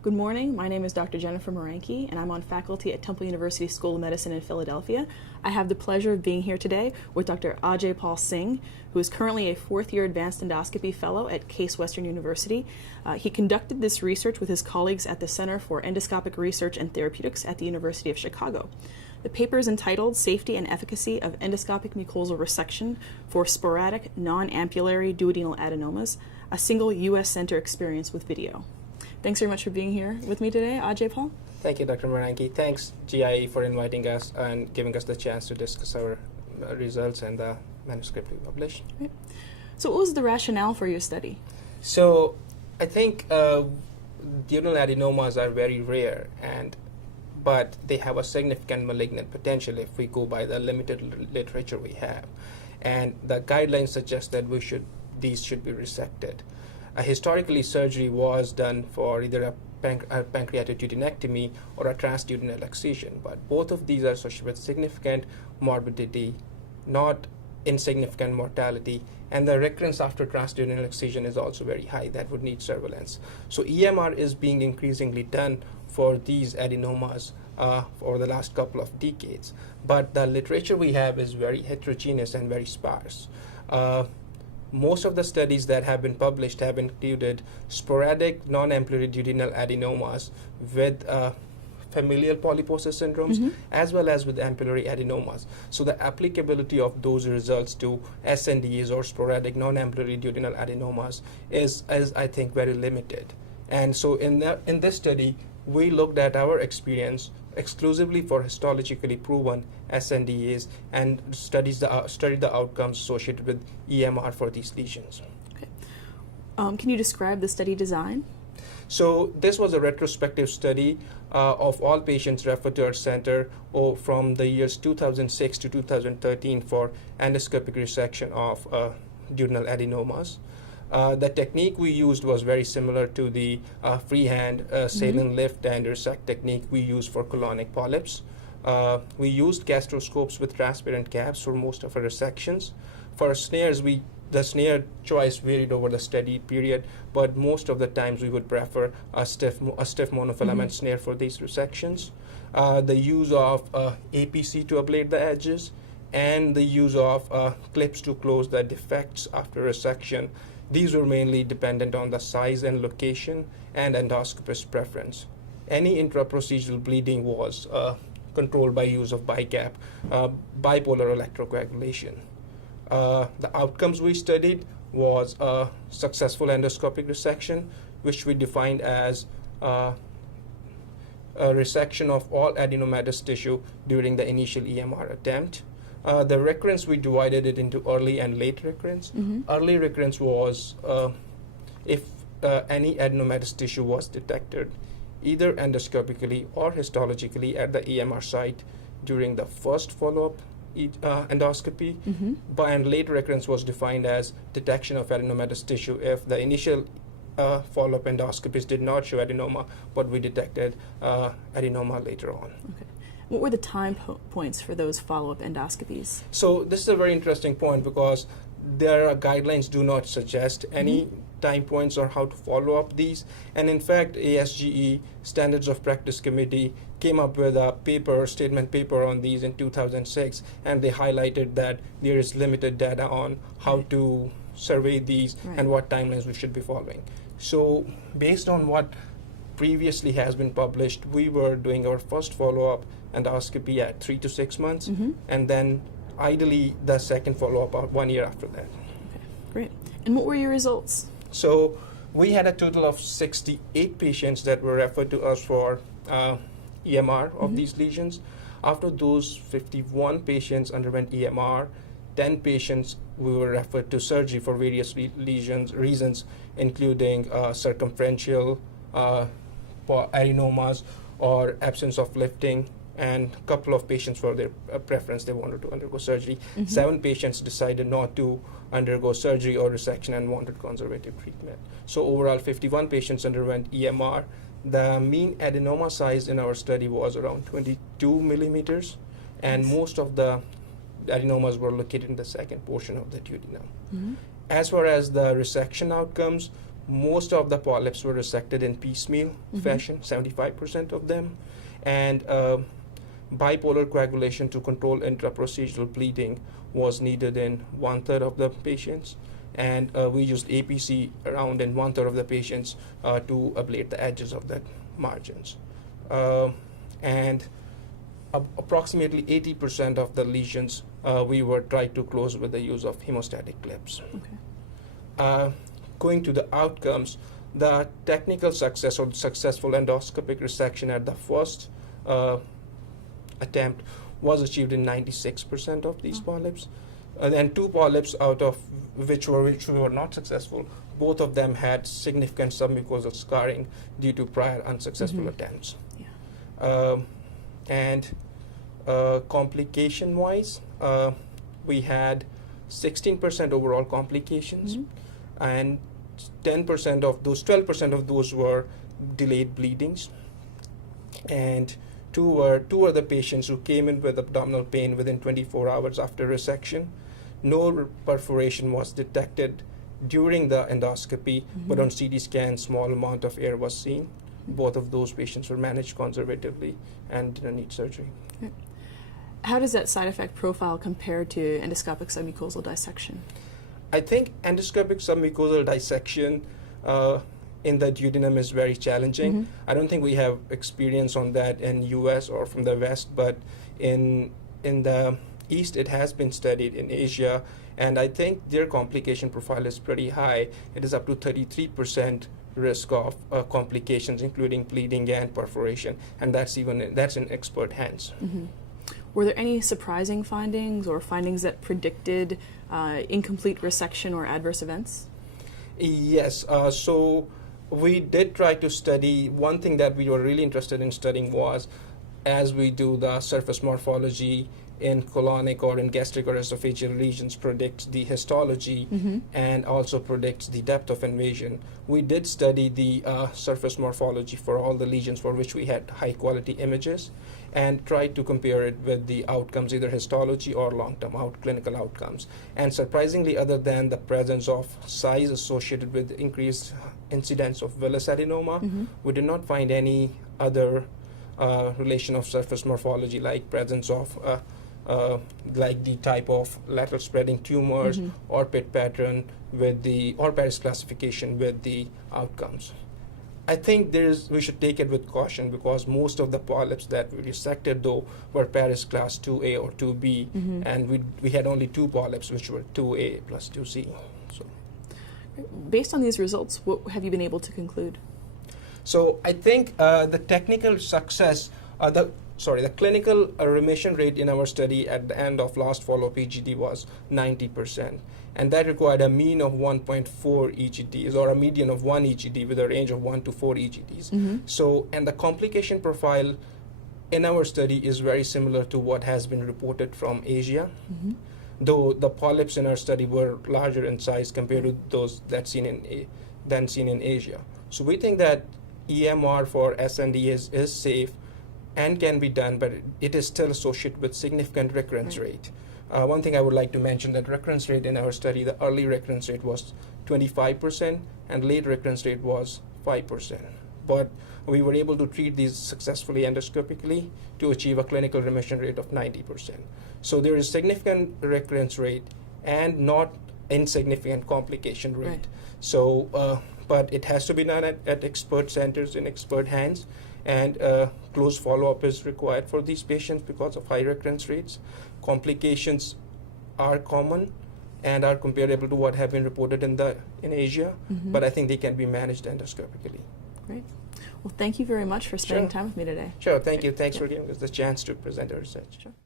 Good morning. My name is Dr. Jennifer Moranki, and I'm on faculty at Temple University School of Medicine in Philadelphia. I have the pleasure of being here today with Dr. Ajaypal Singh, who is currently a fourth-year advanced endoscopy fellow at Case Western University. He conducted this research with his colleagues at the Center for Endoscopic Research and Therapeutics at the University of Chicago. The paper is entitled Safety and Efficacy of Endoscopic Mucosal Resection for Sporadic Non-Ampullary Duodenal Adenomas, a single U.S. center experience with video. Thanks very much for being here with me today, Ajaypal. Thank you, Dr. Moranki. Thanks, GIE, for inviting us and giving us the chance to discuss our results and the manuscript we published. Right. So what was the rationale for your study? So I think duodenal adenomas are very rare, but they have a significant malignant potential if we go by the limited literature we have. And the guidelines suggest that these should be resected. Historically, surgery was done for either a pancreatic duodenectomy or a transduodenal excision, but both of these are associated with significant morbidity, not insignificant mortality, and the recurrence after transduodenal excision is also very high. That would need surveillance. So EMR is being increasingly done for these adenomas over the last couple of decades, but the literature we have is very heterogeneous and very sparse. Most of the studies that have been published have included sporadic non-ampullary duodenal adenomas with familial polyposis syndromes, as well as with ampullary adenomas. So the applicability of those results to SNDs or sporadic non-ampullary duodenal adenomas is I think, very limited. And so in this study, we looked at our experience exclusively for histologically proven SNDAs and studied the outcomes associated with EMR for these lesions. Okay. Can you describe the study design? So this was a retrospective study of all patients referred to our center from the years 2006 to 2013 for endoscopic resection of duodenal adenomas. The technique we used was very similar to the freehand saline lift and resect technique we use for colonic polyps. We used gastroscopes with transparent caps for most of our resections. For snares, the snare choice varied over the study period, but most of the times we would prefer a stiff monofilament snare for these resections. The use of APC to ablate the edges, and the use of clips to close the defects after resection. These were mainly dependent on the size and location and endoscopist preference. Any intraprocedural bleeding was controlled by use of BiCAP, bipolar electrocoagulation. The outcomes we studied was a successful endoscopic resection, which we defined as a resection of all adenomatous tissue during the initial EMR attempt. The recurrence, we divided it into early and late recurrence. Early recurrence was if any adenomatous tissue was detected either endoscopically or histologically at the EMR site during the first follow-up endoscopy. And late recurrence was defined as detection of adenomatous tissue if the initial follow-up endoscopies did not show adenoma, but we detected adenoma later on. Okay. What were the time points for those follow-up endoscopies? So this is a very interesting point because their guidelines do not suggest any time points or how to follow up these. And in fact, ASGE, Standards of Practice Committee, came up with a statement paper on these in 2006, and they highlighted that there is limited data on how to survey these and what timelines we should be following. So based on what previously has been published, we were doing our first follow-up endoscopy at 3 to 6 months, and then ideally the second follow-up 1 year after that. Okay, great. And what were your results? So we had a total of 68 patients that were referred to us for EMR of these lesions. After those, 51 patients underwent EMR, 10 patients we were referred to surgery for various reasons, including circumferential adenomas or absence of lifting, and a couple of patients for their preference, they wanted to undergo surgery. 7 patients decided not to undergo surgery or resection and wanted conservative treatment. So overall, 51 patients underwent EMR. The mean adenoma size in our study was around 22 millimeters, and most of the adenomas were located in the second portion of the duodenum. As far as the resection outcomes, Most of the polyps were resected in piecemeal fashion, 75% of them, and bipolar coagulation to control intraprocedural bleeding was needed in 1/3 of the patients, and we used APC around in 1/3 of the patients to ablate the edges of the margins. And approximately 80% of the lesions we were tried to close with the use of hemostatic clips. Okay. Going to the outcomes, the technical success or successful endoscopic resection at the first attempt was achieved in 96% of these polyps. And then 2 polyps out of which were not successful, both of them had significant submucosal scarring due to prior unsuccessful attempts. Yeah. And complication-wise, we had 16% overall complications, and 10% of those, 12% of those were delayed bleedings, and two were the patients who came in with abdominal pain within 24 hours after resection. No perforation was detected during the endoscopy, but on CT scan, small amount of air was seen. Both of those patients were managed conservatively and didn't need surgery. Okay. How does that side effect profile compare to endoscopic submucosal dissection? I think endoscopic submucosal dissection in the duodenum is very challenging. I don't think we have experience on that in US or from the West, but in the East it has been studied, in Asia, and I think their complication profile is pretty high. It is up to 33% risk of complications, including bleeding and perforation, and that's in expert hands. Were there any surprising findings or findings that predicted incomplete resection or adverse events? Yes, so we did try to study. One thing that we were really interested in studying was, as we do the surface morphology in colonic or in gastric or esophageal regions, predicts the histology and also predicts the depth of invasion. We did study the surface morphology for all the lesions for which we had high quality images, and tried to compare it with the outcomes, either histology or long-term clinical outcomes. And surprisingly, other than the presence of size associated with increased incidence of villus adenoma, we did not find any other relation of surface morphology, like presence of like the type of lateral spreading tumors or pit pattern with the, or Paris classification with the outcomes. I think we should take it with caution, because most of the polyps that we resected though were Paris class 2A or 2B, and we had only 2 polyps which were 2A plus 2C. So, based on these results, what have you been able to conclude? So I think the technical success, the clinical remission rate in our study at the end of last follow-up EGD was 90%. And that required a mean of 1.4 EGDs, or a median of 1 EGD with a range of 1 to 4 EGDs. So, and the complication profile in our study is very similar to what has been reported from Asia, though the polyps in our study were larger in size compared to those that seen in Asia. So we think that EMR for SND is safe and can be done, but it is still associated with significant recurrence rate. One thing I would like to mention, that recurrence rate in our study, the early recurrence rate was 25% and late recurrence rate was 5%. But we were able to treat these successfully endoscopically to achieve a clinical remission rate of 90%. So there is significant recurrence rate and not insignificant complication rate. Right. So, but it has to be done at expert centers in expert hands, and close follow-up is required for these patients because of high recurrence rates. Complications are common and are comparable to what have been reported in Asia, but I think they can be managed endoscopically. Great. Well, thank you very much for spending time with me today. Sure, thank you. Thanks for giving us the chance to present our research. Sure.